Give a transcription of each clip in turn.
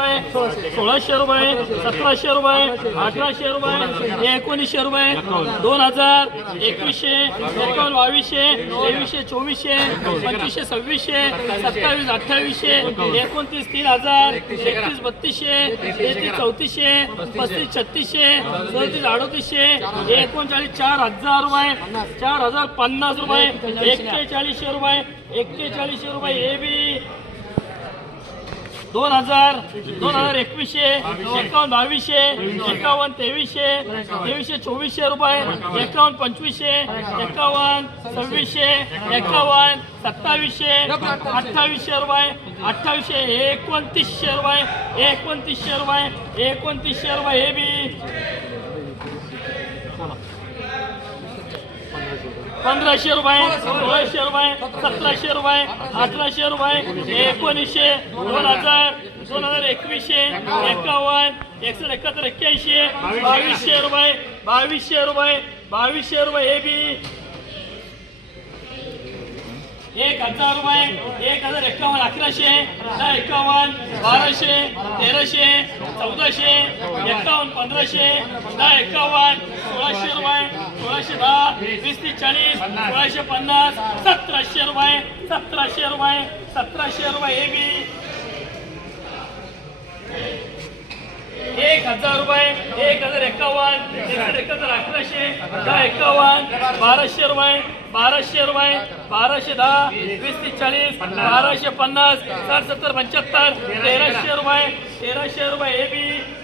रुपये सोळाशे रुपये सतराशे रुपये अठराशे रुपये एकोणीसशे रुपये दोन हजार एकवीसशे एकावन्न बावीसशे तेवीसशे चोवीसशे पंचवीसशे सव्वीसशे सत्तावीस अठ्ठावीसशे एकोणतीस तीन हजार एकतीस बत्तीसशे तेहतीस चौतीसशे पस्तीस छत्तीसशे सदतीस अडतीसशे एकोणचाळीस चार हजार रुपये चार हजार पन्नास रुपये एक्केचाळीसशे रुपये एक्केचाळीसशे रुपये ए बी दोन हजार दोन हजार एकवीसशे एकावन्न बावीसशे एकावन्न तेवीसशे तेवीसशे चोवीसशे रुपये एकावन्न पंचवीसशे एकावन्न सव्वीसशे एकावन्न सत्तावीसशे अठ्ठावीसशे रुपये अठ्ठावीसशे एकोणतीसशे रुपये एकोणतीसशे रुपये एकोणतीसशे रुपये हे बी पंधराशे रुपये सोळाशे रुपये सतराशे रुपये अठराशे रुपये एकोणीसशे दोन हजार दोन हजार एकवीसशे एकावन्न एकसष्ट एकाहत्तर एक्क्याऐंशी बावीसशे रुपये बावीसशे रुपये बावीसशे रुपये हे बी. एक हजार रुपये एक हजार एकावन्न अकराशे दहा एकावन्न बाराशे तेराशे चौदाशे एकावन्न पंधराशे दहा एकावन्न सोळाशे रुपये सोळाशे दहा वीस तीस चाळीस सोळाशे पन्नास सतराशे रुपये सतराशे रुपये सतराशे रुपये हे बी एक हजार रुपये एक हजार एकावन्न एक हजार एकाहत्तर अकराशे दहा एकावन्न बाराशे रुपये बाराशे रुपये बाराशे दहा वीस तीस चाळीस बाराशे पन्नास साठ सत्तर पंच्याहत्तर तेराशे रुपये तेराशे रुपये हे बी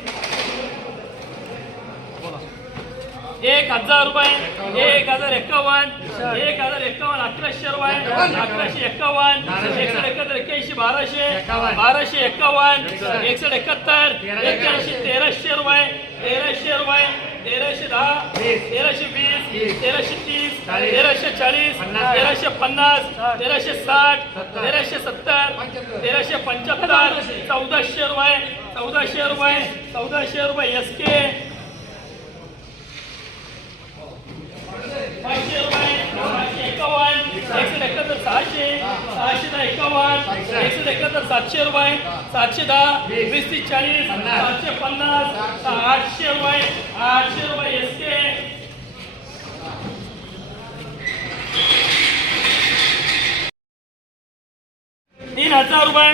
एक हजार रुपये एक हजार एक्कावन्न एक हजार एक्कावन्न अकराशे रुपये अकराशे एक्कावन्न एकशे एकाहत्तर एक्क्याऐंशी बाराशे बाराशे एक्कावन्न एकसठ एकाहत्तर एक्क्याऐंशी तेराशे रुपये तेराशे रुपये तेराशे दहा तेराशे वीस तेराशे तीस तेराशे चाळीस तेराशे पन्नास तेराशे साठ तेराशे सत्तर तेराशे पंच्याहत्तर चौदाशे रुपये चौदाशे रुपये चौदाशे रुपये एस के पाचशे रुपये पाचशे एकावन्न एकशे एकाहत्तर सहाशे सहाशे दहा एकावन्न एकशे एकाहत्तर सातशे रुपये सातशे दहा वीस तीस चाळीस सातशे पन्नास आठशे रुपये आठशे रुपये एसके हजार रुपये.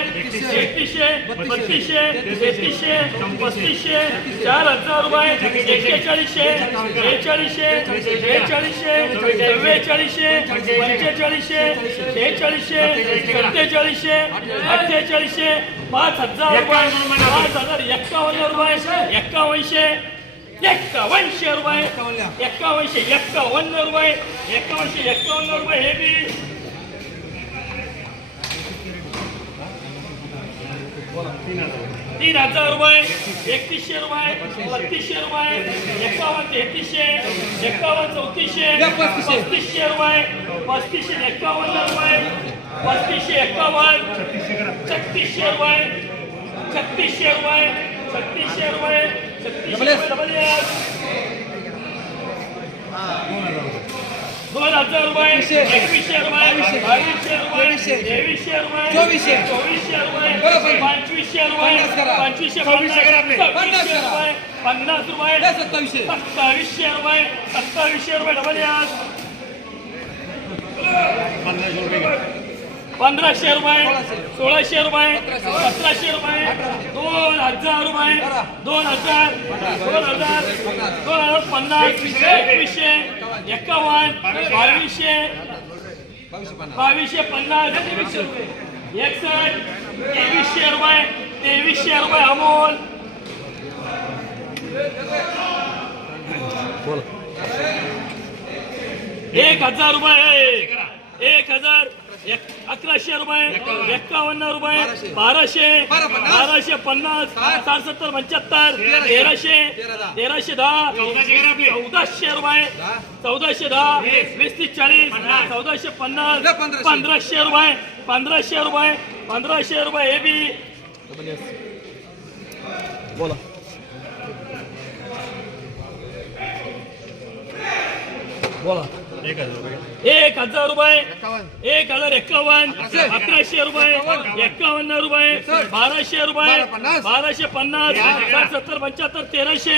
एकतीसशे बत्तीसशे तेहतीसशे पस्तीसशे चार हजार रुपये. एक्केचाळीसशे बेचाळीसशे बेचाळीसशे चव्वेचाळीसशे पंचेचाळीसशे शेहेचाळीसशे सत्तेचाळीसशे अठ्ठेचाळीसशे पाच हजार रुपये. पाच हजार एक्कावन्न रुपये. एक्कावनशे एक्कावनशे रुपये. एक्कावनशे एक्कावन्न रुपये. एक्कावनशे एक्कावन्न रुपये. हे बी तीन हजार रुपये एकतीसशे रुपये बत्तीसशे रुपये एकावन्न तेहतीसशे एकावन्न चौतीसशे पस्तीसशे. रुपये पस्तीसशे एकावन्न रुपये पस्तीसशे एकावन्न छत्तीसशे रुपये छत्तीसशे रुपये छत्तीसशे रुपये छत्तीसशे दोन हजार रुपये एकवीसशे रुपये. बावीसशे रुपये तेवीसशे रुपये चोवीसशे. चोवीसशे रुपये. पंचवीसशे रुपये. पंचवीसशे सव्वीसशे. रुपये पन्नास रुपये सत्तावीसशे. सत्तावीसशे रुपये सत्तावीसशे रुपये डबल यास पंधराशे रुपये सोळाशे. रुपये सतराशे रुपये दोन हजार रुपये दोन हजार दोन हजार दोन हजार पन्नास एकवीसशे एकावन्न बावीसशे बावीसशे पन्नास एकसष्ट तेवीसशे रुपये तेवीसशे रुपये अमोल. एक हजार रुपये एक हजार. अकराशे रुपये एक्कावन्न रुपये बाराशे. बाराशे पन्नास साठ. सत्तर पंच्याहत्तर तेराशे. तेराशे दहा चौदाशे रुपये चौदाशे दहा वीस. तीस चाळीस चौदाशे पन्नास पंधराशे. रुपये पंधराशे रुपये पंधराशे रुपये हे बी. बोला. बोला. एक हजार रुपये. एक हजार एक्कावन्न अकराशे रुपये. एक्कावन्न रुपये. बाराशे रुपये. बाराशे पन्नास. साठ सत्तर पंच्याहत्तर तेराशे.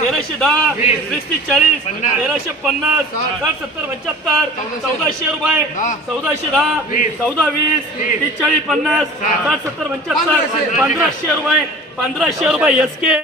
तेराशे दहा. वीस. तीस चाळीस. तेराशे पन्नास. साठ. सत्तर पंच्याहत्तर. चौदाशे. रुपये. चौदाशे दहा. चौदा वीस. तीस. चाळीस पन्नास. साठ. सत्तर पंच्याहत्तर. पंधराशे रुपये. पंधराशे रुपये एस के.